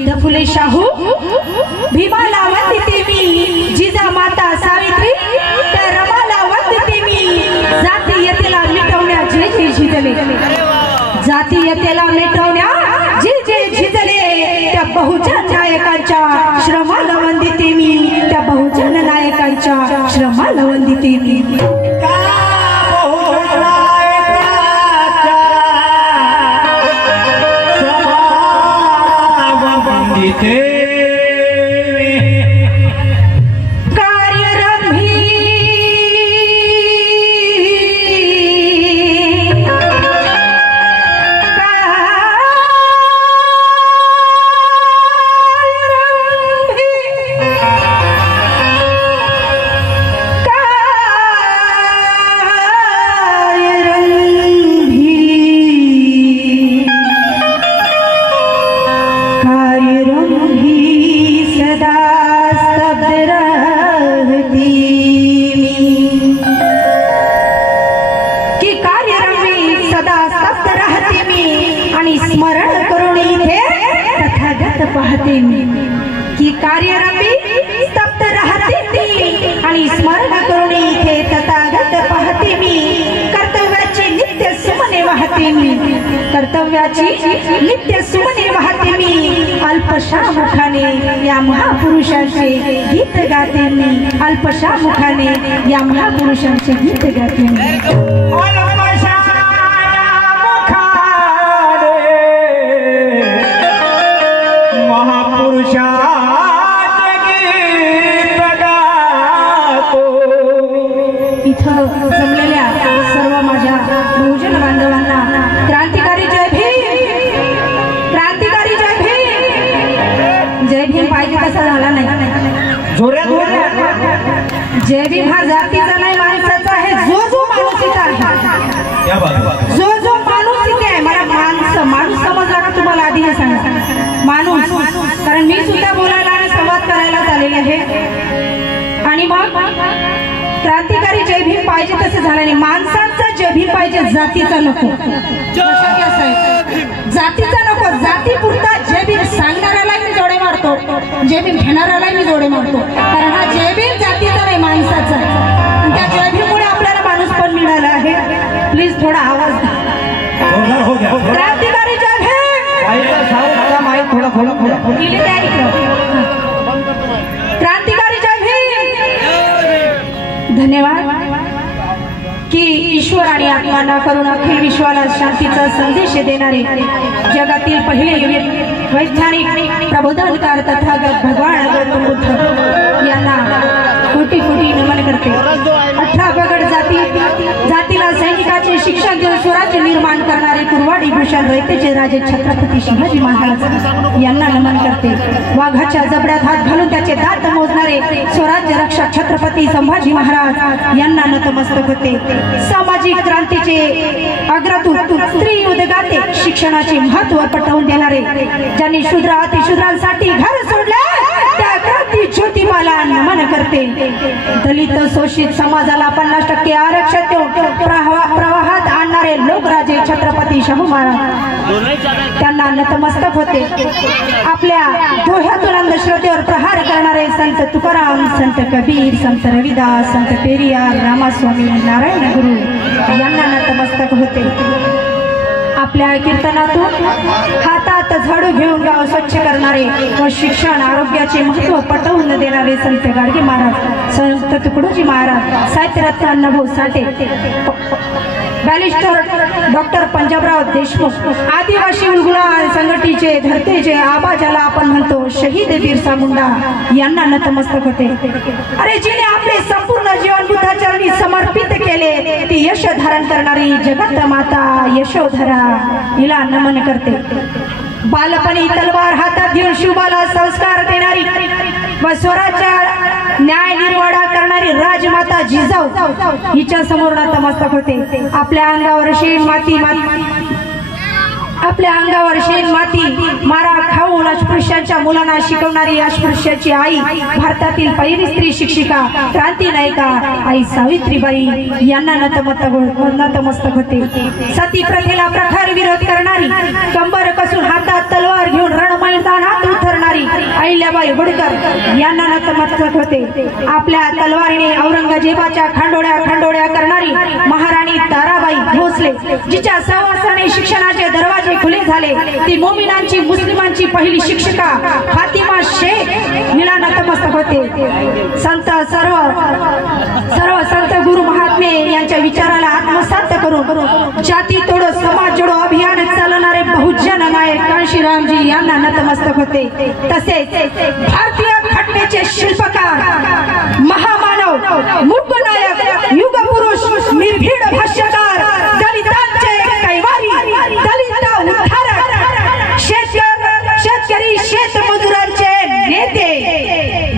बुद्ध फुले शाहू भीमाला वंदते मी, जिजा माता सावित्री त्या रमाला वंदते मी। जातीयतेला मिटवण्या जे जे झिजले, जातीयतेला मिटवण्या जे जे झिजले त्या बहुजन नायकांच्या श्रमाला वंदते मी, त्या बहुजन नायकांच्या श्रमाला वंदते मी। पाहते मी की कार्यरंभी स्तब्ध राहते मी आणि स्मरण करून इथे तथागत पाहते मी। कर्तव्याची नित्य सुमने वाहते मी, कर्तव्याची नित्य सुमने वाहते मी। अल्पशा मुखाने या महापुरुषांचे गीत गाते मी, अल्पशा मुखाने या महापुरुषांचे गीत गाते मी। जमलेल्या सर्व माझ्या बहुजन बांधवांना क्रांतिकारी जय भीम, क्रांतिकारी जय भीम। जय भीम पाहिजे तसा झाला नाही, जय भीम हा जातीचा नाही माणसाचा आहे। जो जो माणूस इथे आहे, जो जो माणूस इथे आहे, मला माणूस समजला का तुम्हाला आधी हे सांगा माणूस, कारण मी सुद्धा बोलायला आणि संवाद करायला आलेले आहे। आणि मग क्रांतिकारी जय भीम पाहिजे तसे झालं नाही, माणसांचा जय भीम पाहिजे, जातीचा नको। जातीचा नको, जातीपुरता जय भीम सांगणाऱ्याला मी जोडे मारतो, जय भीम घेणाऱ्याला मी जोडे मारतो, कारण हा जय भीम जातीचा नाही माणसाचा आहे। त्या जय भीममुळे आपल्याला माणूस पण मिळाला आहे। प्लीज थोडा आवाज द्या। क्रांतिकारी जय भीम, क्रांतिकारी जय भीम। धन्यवाद की ईश्वर आणि आत्माना करून अखिल विश्वाला शांतीचा संदेश देणारे जगातील पहिले वैज्ञानिक प्रबोधनकार तथागत भगवान गौतम बुद्ध यांना कोटी कोटी नमन करते। 18 पगड जातीला सैनिकाचे शिक्षण देऊन स्वराज्य निर्माण करणारे कुरवाडी भूषण रयतेचे राजे छत्रपती शिवाजी महाराज यांना नमन करते। वाघाच्या जबड्यात हात घालून त्याचे दात मोजणारे स्वराज्य रक्षक छत्रपती संभाजी महाराज यांना नतमस्तक होते। सामाजिक क्रांतीचे अग्रदूत, स्त्री उद्गाते, शिक्षणाचे महत्त्व पटवून देणारे, ज्यांनी शूद्र अतिशूद्रांसाठी घर सोडले त्या क्रांती ज्योतिबाला नमन करते। दलित शोषित समाजाला 50% आरक्षण देऊन प्रवाहात आणणारे लोकराजे छत्रपती शाहू महाराज त्यांना नतमस्तक होते। आपल्या डोह्यातून अंधश्रद्धेवर प्रहार करणारे संत तुकाराम, संत कबीर, संत रविदास, संत पेरियार, रामास्वामी, नारायण गुरु यांना नतमस्तक होते। आपल्या कीर्तनातून हातात झाडू घेऊन गाव स्वच्छ करणारे व शिक्षण आरोग्याचे महत्त्व पटवून देणारे संत गाडगे महाराज, संत तुकडोजी महाराज, साहित्यरत्न अण्णाभाऊ साठे, बॅरिस्टर डॉक्टर पंजाबराव देशमुख, आदिवासी उलगुळा संघटनेचे धरतेचे आबा ज्याला आपण म्हणतो शहीद बिरसा मुंडा यांना नतमस्तक होते। अरे जिने आपले संपूर्ण जीवन बुद्धाचरणी समर्पित केले ती यश धारण करणारी जगत माता यशोधरा हिला नमन करते। बालपणी तलवार हातात घेऊन शिवबाला संस्कार देणारी व स्वराज्य न्याय निर्वाडा करणारी राजमाता जिजाऊ हिच्या समोर नतमस्तक होते। आपल्या अंगावर शेण माती मारा खाऊन अस्पृश्यांच्या मुलांना शिकवणारी अस्पृश्याची आई, भारतातील पहिली स्त्री शिक्षिका, क्रांती नायिका आई सावित्रीबाई यांना नतमस्तक होते। सती प्रथेला प्रखर विरोध करणारी, कंबर कसून हातात तलवार घेऊन रण मैदानात उतरणारी अहिल्याबाई होळकर यांना नतमस्तक होते। आपल्या तलवारीने औरंगजेबाच्या खांडोळ्या करणारी महाराणी ताराबाई भोसले, जिच्या सहवासाने शिक्षणाचे दरवाजे खुले झाले, ती मोमिनांची मुस्लिमांची पहिली शिक्षिका फातिमा शेख हिला नतमस्तक होते। सर्व संत गुरु महात्मे यांच्या विचाराला आत्मसात करून जाती तोडो समाज जोडो अभियान चालवणारे बहुजन नायक कांशीरामजी यांना नतमस्तक होते। तसेच भारतीय घटनेचे शिल्पकार महामानव मूकनायक युगपुरुष निर्भीड भाष्यकार दलितांचे कैवारी दलित उद्धारक शेतकरी शेतमजुरांचे नेते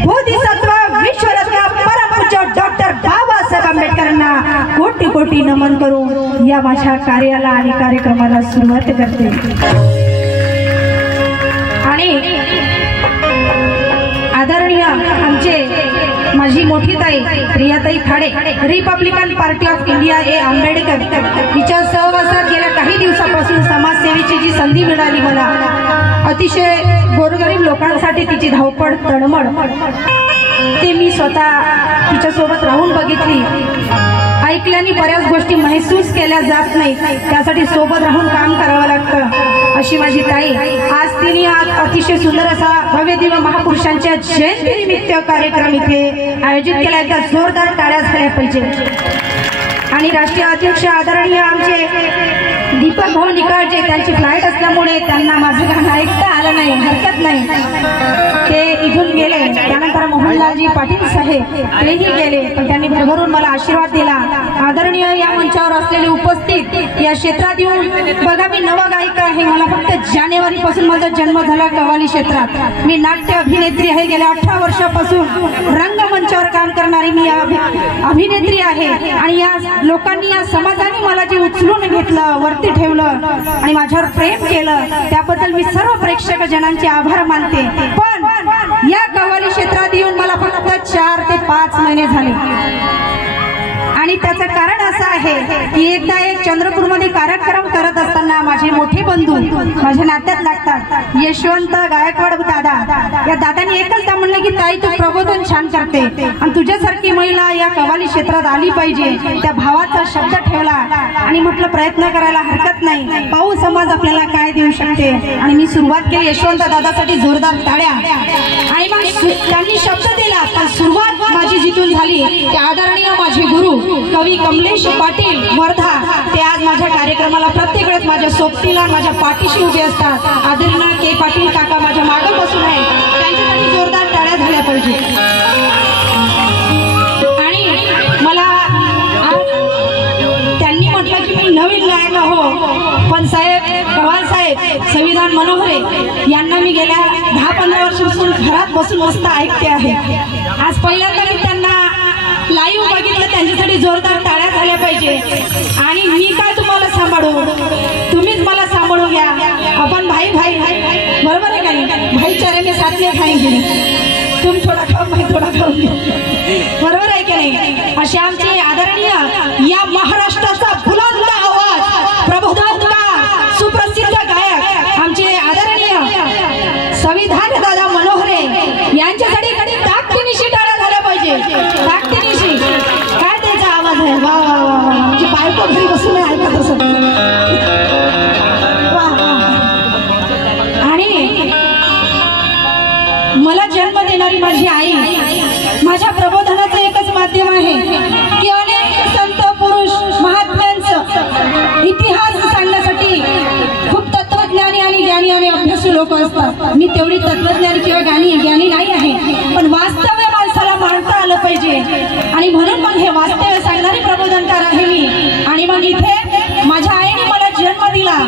बोधिसत्व विश्वरत्न परमपूज्य डॉक्टर बाबासाहेब आंबेडकरांना कोटी कोटी नमन करून या माझ्या कार्याला आणि कार्यक्रमाला सुरुवात करते। आणि आदरणीय आमचे माझी मोठी ताई प्रियाताई Khade, Republican Party of India A Ambedkar हिच्या सहवासात गेल्या काही दिवसापासून समाजसेवेची जी संधी मिळाली मला, अतिशय गोरगरीब लोकांसाठी तिची धावपळ तळमळ ते मी स्वतः तिच्यासोबत राहून बघितली। ऐकल्याने बऱ्याच गोष्टी महसूस केल्या जात नाही, त्यासाठी सोबत राहून काम करावं लागतं। अशी माझी ताई आज तिने अतिशय सुंदर असा भव्य दिव्य महापुरुषांच्या जयंतीनिमित्त कार्यक्रम इथे आयोजित केला, एकदा जोरदार टाळ्या झाल्या पाहिजे। आणि राष्ट्रीय अध्यक्ष आदरणीय आमचे दीपक भाऊ निकाळजे, त्यांची फ्लाईट असल्यामुळे त्यांना माझं गाणं ऐकता आलं नाही, हरकत नाही, ते इथून गेले। त्यानंतर मोहनलालजी पाटील साहेब तेही गेले, पण त्यांनी भरभरून मला आशीर्वाद दिला। आदरणीय या मंचावर असलेले उपस्थित या क्षेत्रात येऊन बघा, मी नवगायिका आहे, मला फक्त जानेवारी पासून माझा जन्म झाला कव्वाली क्षेत्रात। मी नाट्य अभिनेत्री आहे, गेल्या 18 वर्षापासून रंगमंचावर काम करणारी मी अभिनेत्री आहे। आणि या लोकांनी या समाजाने मला जे उचलून घेतलं, वरती ठेवलं आणि माझ्यावर प्रेम केलं, त्याबद्दल मी सर्व प्रेक्षक जनांचे आभार मानते। पण या कव्वाली क्षेत्रात येऊन मला फक्त 4 ते 5 महिने झाले आणि त्याचं कारण असं आहे की एकदा एक चंद्रपूरमध्ये कार्यक्रम करत असताना माझे मोठे बंधू माझ्या नात्यात लागतात, यशवंत गायकवाड दादा, या दादाने एकच म्हणलं की ताई तू प्रबोधन छान करते आणि तुझ्यासारखी महिला या कव्वाली क्षेत्रात आली पाहिजे। त्या भावाचा शब्द ठेवला आणि म्हटलं प्रयत्न करायला हरकत नाही, पाहू समाज आपल्याला काय देऊ शकते। आणि मी सुरुवात केली यशवंत दादासाठी जोरदार टाळ्या। आणि मग त्यांनी शब्द दिला, पण सुरुवात माझी जिथून झाली ते आदरणीय माझे गुरु कवी कमलेश पाटील वर्धा, ते आज माझ्या कार्यक्रमाला प्रत्येक वेळेस माझ्या सोबतीला माझ्या पाठीशी उभे असतात। आदरणीय के पाटील काका माझ्या मागे बसून आहे, त्यांच्यासाठी जोरदार टाळ्या झाल्या पाहिजे। आणि मला त्यांनी म्हटलं की मी नवीन गायक हो, पण साहेब पवार साहेब संविधान मनोहरे यांना मी गेल्या 10-15 वर्षापासून घरात बसून मस्त ऐकते आहे। आज पहिल्यांदा मी त्यांना लाईव्ह बघितलं, त्यांच्यासाठी जोरदार टाळ्या झाल्या पाहिजे। आणि मी काय तुम्हाला सांभाळू, तुम्हीच मला सांभाळू घ्या। आपण भाई भाई बरोबर आहे का नाही, भाईचारे में साथ में खाएंगे, तुम थोडा खाओ मैं थोडा खाऊंगी, बरोबर आहे की नाही। असे आमचे आदरणीय या महाराष्ट्राचा बुलंद आवाज प्रबोधक सुप्रसिद्ध गायक आमचे आदरणीय संविधान दादा मनोहरे यांच्यासाठी ताकदीनिशी टाळ्या झाल्या पाहिजे। ताकदीनिशी काय त्याचा आवाज आहे, वा वा वा, म्हणजे बायको घरी बसून ऐकत असत। आणि मला जन्म देणारी माझी आई माझ्या प्रबोधनाचं एकच माध्यम आहे की अनेक संत पुरुष महात्म्यांचं इतिहास सांगण्यासाठी खूप तत्वज्ञानी आणि ज्ञानी आणि अभ्यासू लोक असतात। मी तेवढी तत्वज्ञानी किंवा ज्ञानी नाही आहे, पण वास्तव्य माणसाला मांडता आलं पाहिजे आणि म्हणून मग हे वास्तव्य सांगणारी प्रबोधनकार आहे मी। आणि मग इथे माझ्या आईने मला जन्म दिला,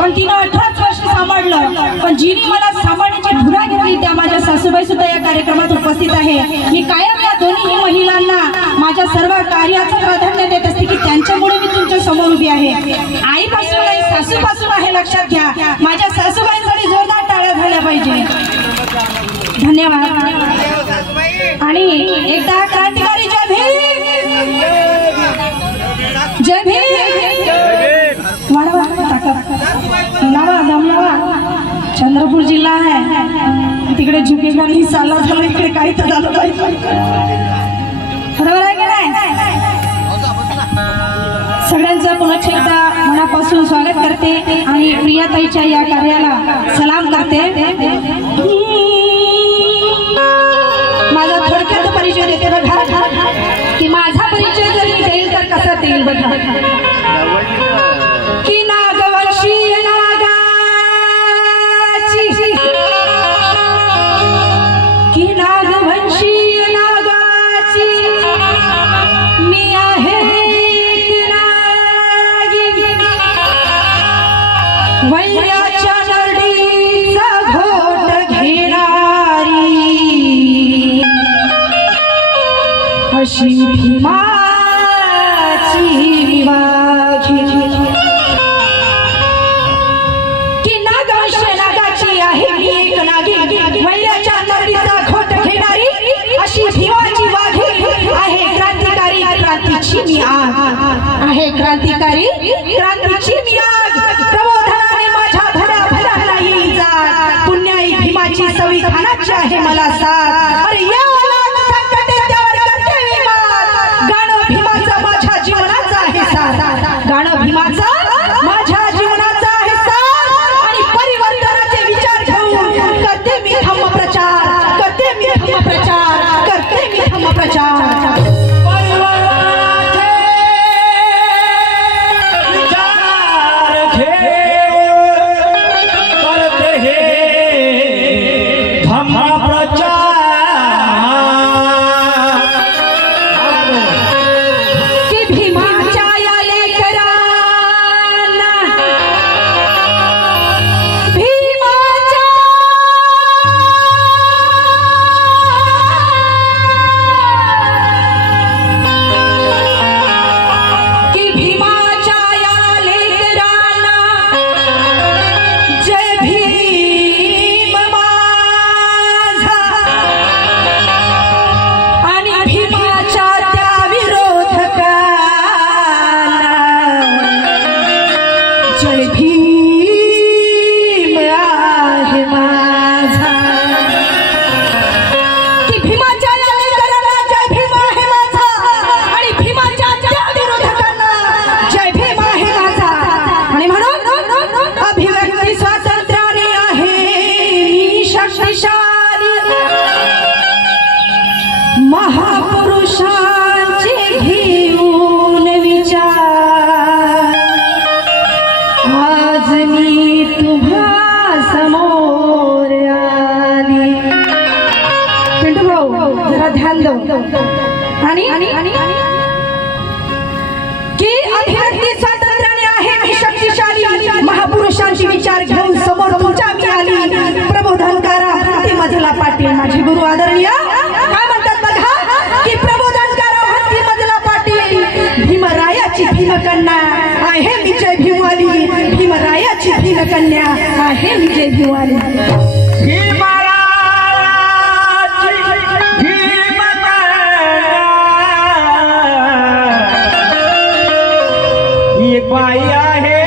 पण तिनं 18 वर्ष सांभाळलं, पण जिने मला सांभाळण्याची धुरा घेतली त्या माझ्या सासूबाई सुद्धा या कार्यक्रमात उपस्थित आहे। मी कायम या दोन्ही महिलांना माझ्या सर्व कार्याचं प्राधान्य देत असते की त्यांच्यामुळे मी तुमच्या समोर उभी आहे। आईपासून नाही सासूपासून आहे, लक्षात घ्या। माझ्या सासूबाईंसाठी जोरदार टाळ्या झाल्या पाहिजे। धन्यवाद। आणि एकदा क्रांतिकारी जय भीम, जय भीम, वाढवा टाका, लावा दम लावा। चंद्रपूर जिल्हा आहे तिकडे झुके झुकेगा नाही साला झालं इकडे काही तर झालं पाहिजे बरोबर आहे की नाही सगळ्यांचं पुन्हा एकदा मनापासून स्वागत करते आणि प्रियाताईच्या या कार्याला सलाम करते माझा थोडक्यात परिचय देते बघा की माझा परिचय जर मी देईल तर कसा देईल बघा की नागवंशी नागाची मी आहे वैराच्या नरडीचा घोट घेणारी अशी भीमाची विवाही की नागवंश नागाची आहे मी एक नागी वैराच्या नरडीचा घोट घेणारी अशी भीमाची वाघी आहे क्रांतिकारी क्रांतीची मी आग आहे क्रांतिकारी क्रांतीची मी आग प्रबोधनाने माझ्या भल्या भल्या नाही जात पुण्याई भीमाची संविधानाची आहे मला साथ अरे या संकटे त्यावर करते मी मात गाणं भीमाचं माझ्या जीवनाचं आहे साथ गाणं भीमाचं माझ्या जीवनाचं आहे साथ आणि परिवर्तनाचे विचार घेऊन करते मी धम्म प्रचार करते मी धम्म प्रचार करते मी धम्म प्रचार महापुरुषांचे घेऊन विचार आज मी तुम्हा समोर आली पिंटू भाऊ जरा ध्यान दो आणि की अभिव्यक्ती स्वातंत्र्याने आहे मी शक्तिशाली महापुरुषांचे विचार घेऊन समोर तुमच्या मी आली प्रबोधन करा भक्ती मजला पाटील माझे गुरु आदरणीय काय म्हणतात बघा की प्रबोधन करा भक्ती मजला पाटील भीमरायाची भीमकन्या आहे मी जय भीमवाली भीमरायाची भीमकन्या आहे मी जय भीमवाली बाई आहे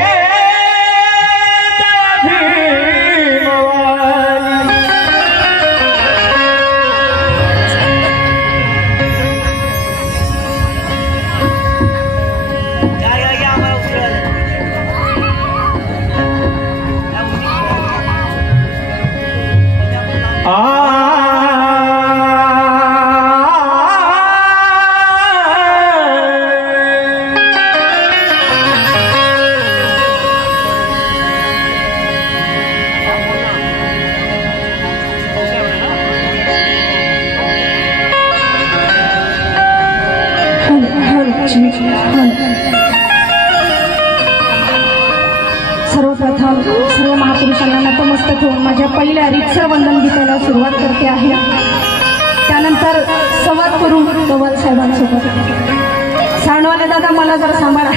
सर्वप्रथम सर्व महापुरुषांना नतमस्तक होऊन माझ्या पहिल्या रीतसर वंदन गीताला सुरुवात करते आहे त्यानंतर संवाद करू कवल साहेबांसोबत सावणवाले दादा मला जरा सांभाळा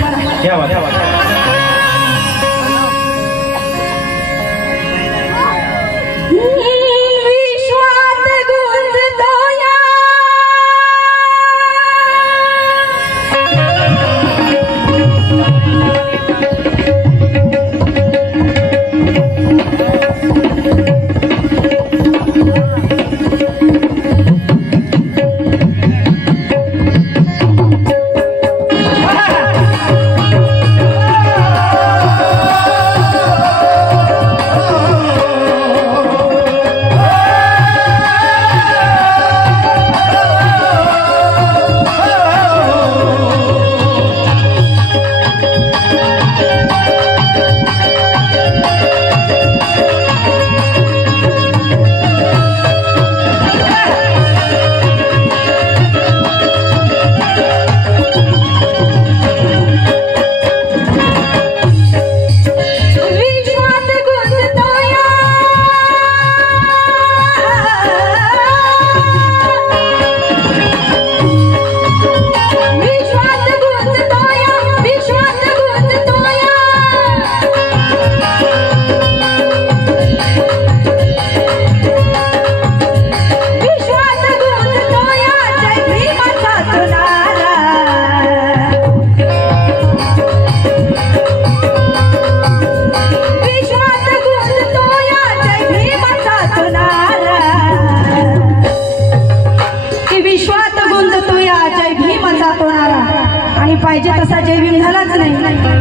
पाहिजे तसा जय भीम झालाच नाही,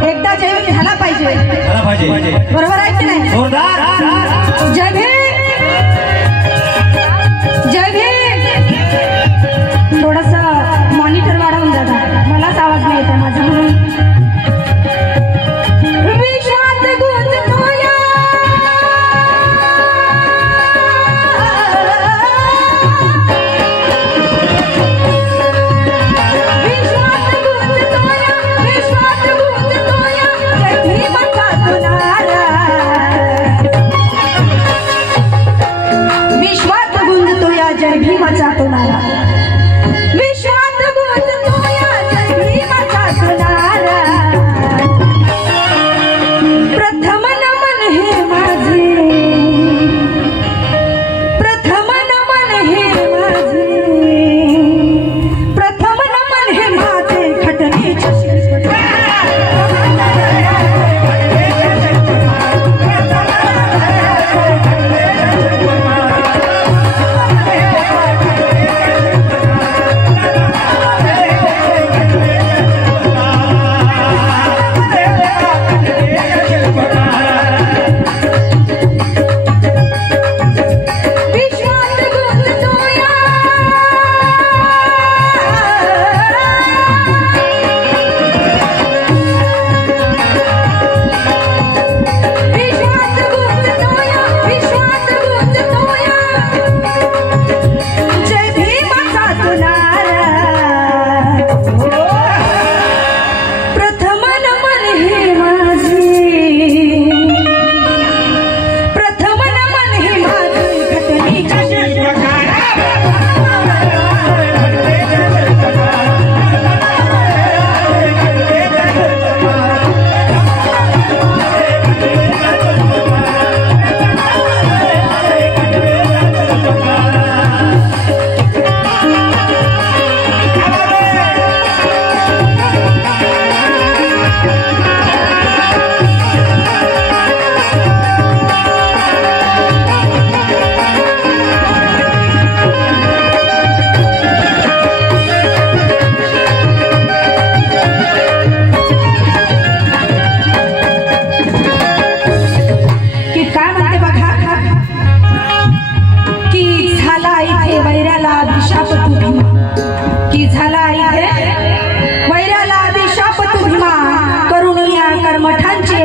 एकदा जय भीम झाला पाहिजे, बरोबर आहे की नाही? जय भीम, जय भीम. थोडस मॉनिटर वाढवून दादा, मलाच आवाज नाही येते माझा म्हणून. विश्वात गुंजतोया जय भीमाचा तुनारा, विश्वात गुंजतोया जय भीमाचा तुनारा. प्रथम नमन हे माझे, प्रथम नमन हे माझे, प्रथम नमन हे माझे खटणीचे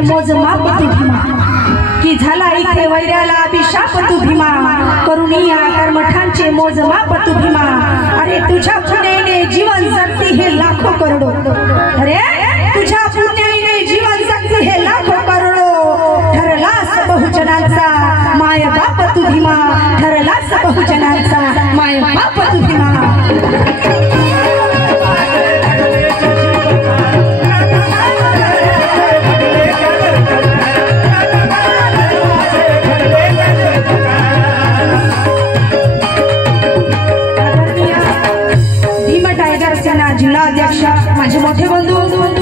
मोजमाप तू भीमा, की झाला इथे वैऱ्याला अभिशाप तू भीमा, करुणिया कर्मठांचे मोजमाप तू भीमा. अरे तुझ्या पुण्याने जीवन जगती हे लाखो करोडो, अरे तुझ्या पुण्याने जीवन जगती हे लाखो करोडो. ठरलास बहुजनांचा माय बाप तू भीमा, ठरलास बहुजनांचा माय बाप तू भीमा. जिल्हाध्यक्ष माझे मोठे बंधू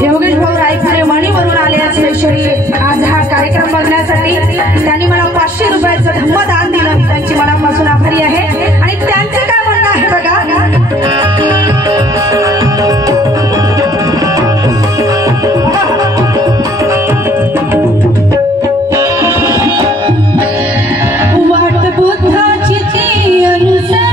योगेश भाऊ रायपुरे मणीवरून आले असल्याशिवाय आज हा कार्यक्रम बघण्यासाठी त्यांनी मला 500 रुपयाचं धम्मदान दिलं, त्यांची मनापासून आभारी आहे. आणि त्यांचे काय म्हणणं आहे बघा. वाट बुद्धाची ती अनुसर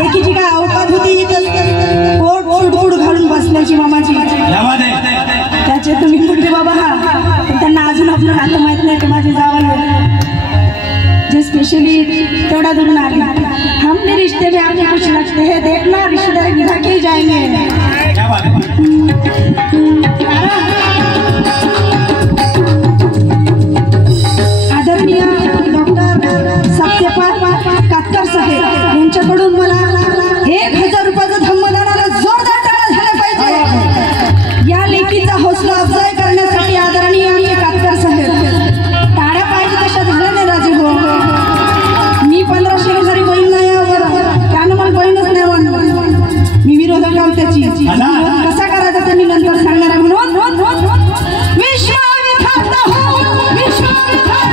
लेकीची काय अवकात होती पोट पोट घालून बसण्याची मामाची त्याचे तुम्ही कुठले बाबा पण त्यांना अजून आपलं नातं माहित नाही की माझे जावं जो स्पेशली तेवढा दूरून आली हमने रिश्ते में आपने कुछ लगते हैं देखना रिश्तेदार निभा के ही जाएंगे आदरणीय डॉक्टर सत्यपाल कातकर साहेब यांच्याकडून मला 1000 रुपयाचं धम्मदानाला जोरदार टाळ्या झाल्या पाहिजे या लेकीचा हौसला अफजाई करण्यासाठी आदरणीय आमचे कातकर साहेब टाळ्या पाहिजे तशा झाल्या नाही राजे हो मी 1500 घरी बहीण नाही त्यानं मला बहीणच नाही म्हणून मी विरोधक काम त्याची कसा करायचा ते मी नंतर सांगणार आहे म्हणून विश्वविख्यात हो विश्वविख्यात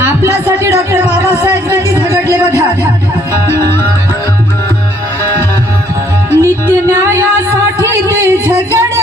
आपल्यासाठी डॉक्टर बाबासाहेब किती झगडले बघा नित्य न्यायासाठी ते झगडले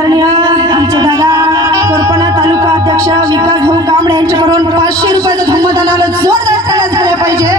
आदरणीय आमचे दादा कोरपणा तालुका अध्यक्ष विकास भाऊ कांबळे यांच्याकडून 500 रुपयाचं धम्मदानाला जोरदार टाळ्या झाल्या पाहिजे.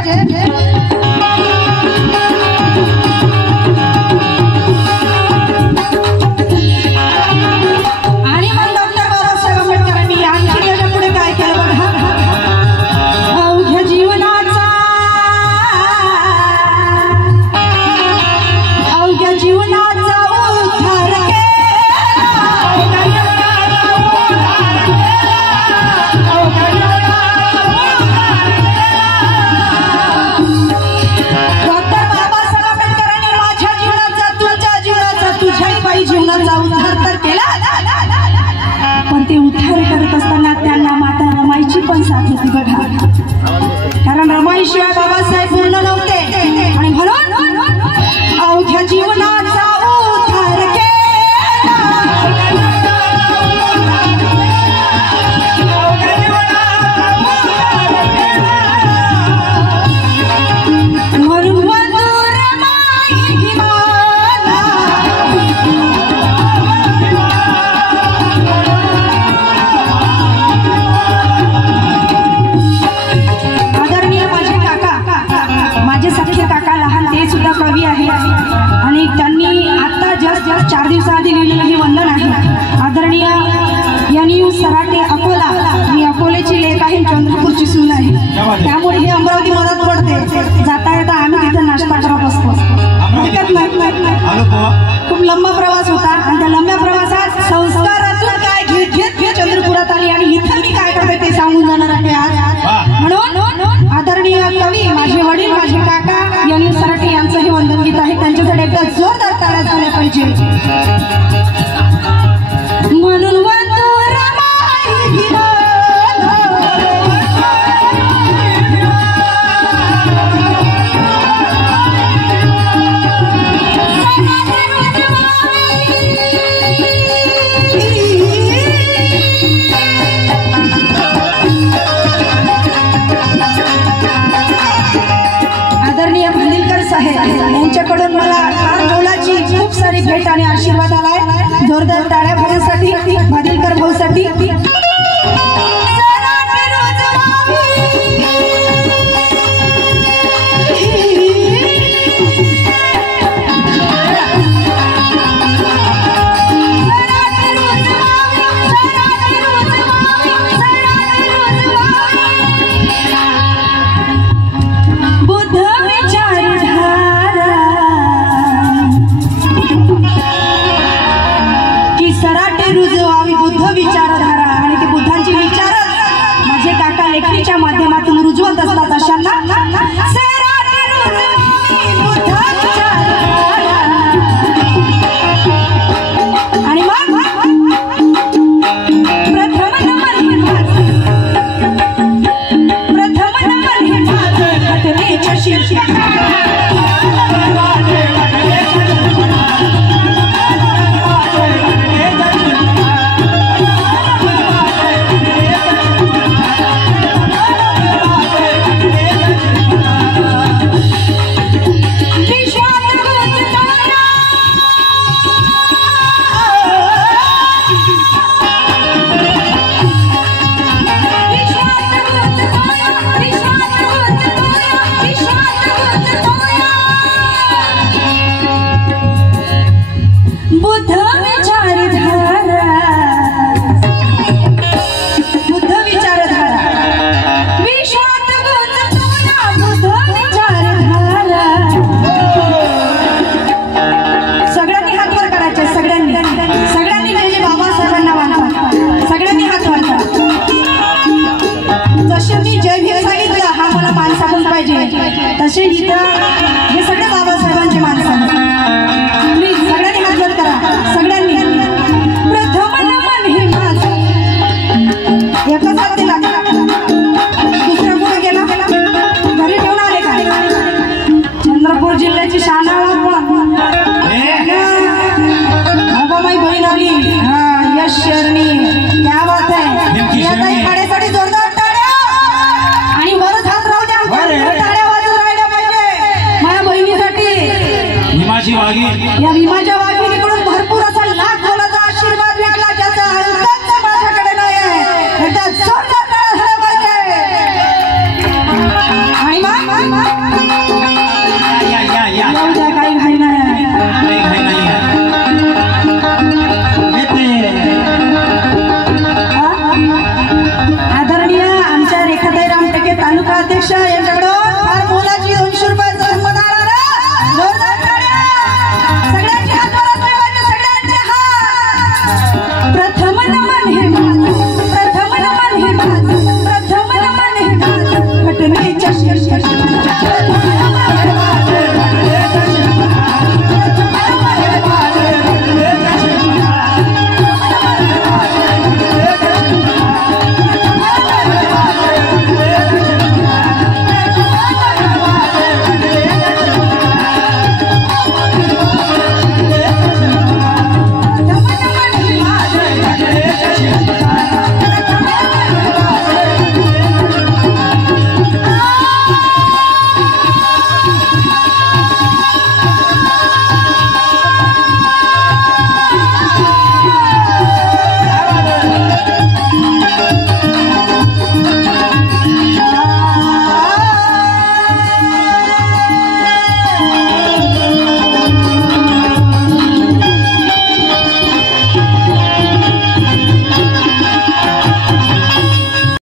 पण ते उद्धार करत असताना त्यांना माता रमाईची पण साथ होती बघा. कारण रमाईशिवाय बाबासाहेब पूर्ण नव्हते आणि म्हणून अवघ्या जीवनाचा उद्धार केला. म्हणून मधुर रमाई हिमाला कवी आहे आणि त्यांनी आता जस्ट 4 दिवसाआधी लिहिलेलं हे वंदन आहे. आदरणीय यांनी सराटे अकोला, मी अकोल्याची लेख आहे, चंद्रपूरची सून आहे, त्यामुळे हे अमरावती मदत पडते. जाता येता आम्ही तिथं नाश्ता करत असतो. खूप लंबा प्रवास होता आणि त्या लंब्या प्रवासात संस्कारातून काय घेत घेत चंद्रपुरात आली आणि इथं मी काय करते ते सांगून जाणार आहे आज. म्हणून आदरणीय कवी माझे वडील माझे काका यांनी सराटे यांचं हे वंदन गीत आहे, त्यांच्यासाठी एकदा जोरदार टाळ्या झाल्या पाहिजे. म्हणून वंदू रमाई हिमाला आदरणीय भांदिलकर साहेब यांच्याकडून मला मोलाची खूप सारी भेट आणि आशीर्वाद आलाय. जोरदार टाळ्या होण्यासाठी भांदिलकर भाऊसाठी. लेखणीच्या माध्यमातून रुजवत असतात अशांना आणि मग प्रथम तसे इथं हे सगळे बाबासाहेबांचे माणसं आहेत. तुम्ही सगळ्यांनी हात वर करा, सगळ्यांनी. प्रथम नमन हे माझं एकच हात दिला, दुसरा पुढे गेला, घरी ठेवून आले का? चंद्रपूर जिल्ह्याची शान बाबा माई बहीण आली. हा यश शरणी क्या बात आहे.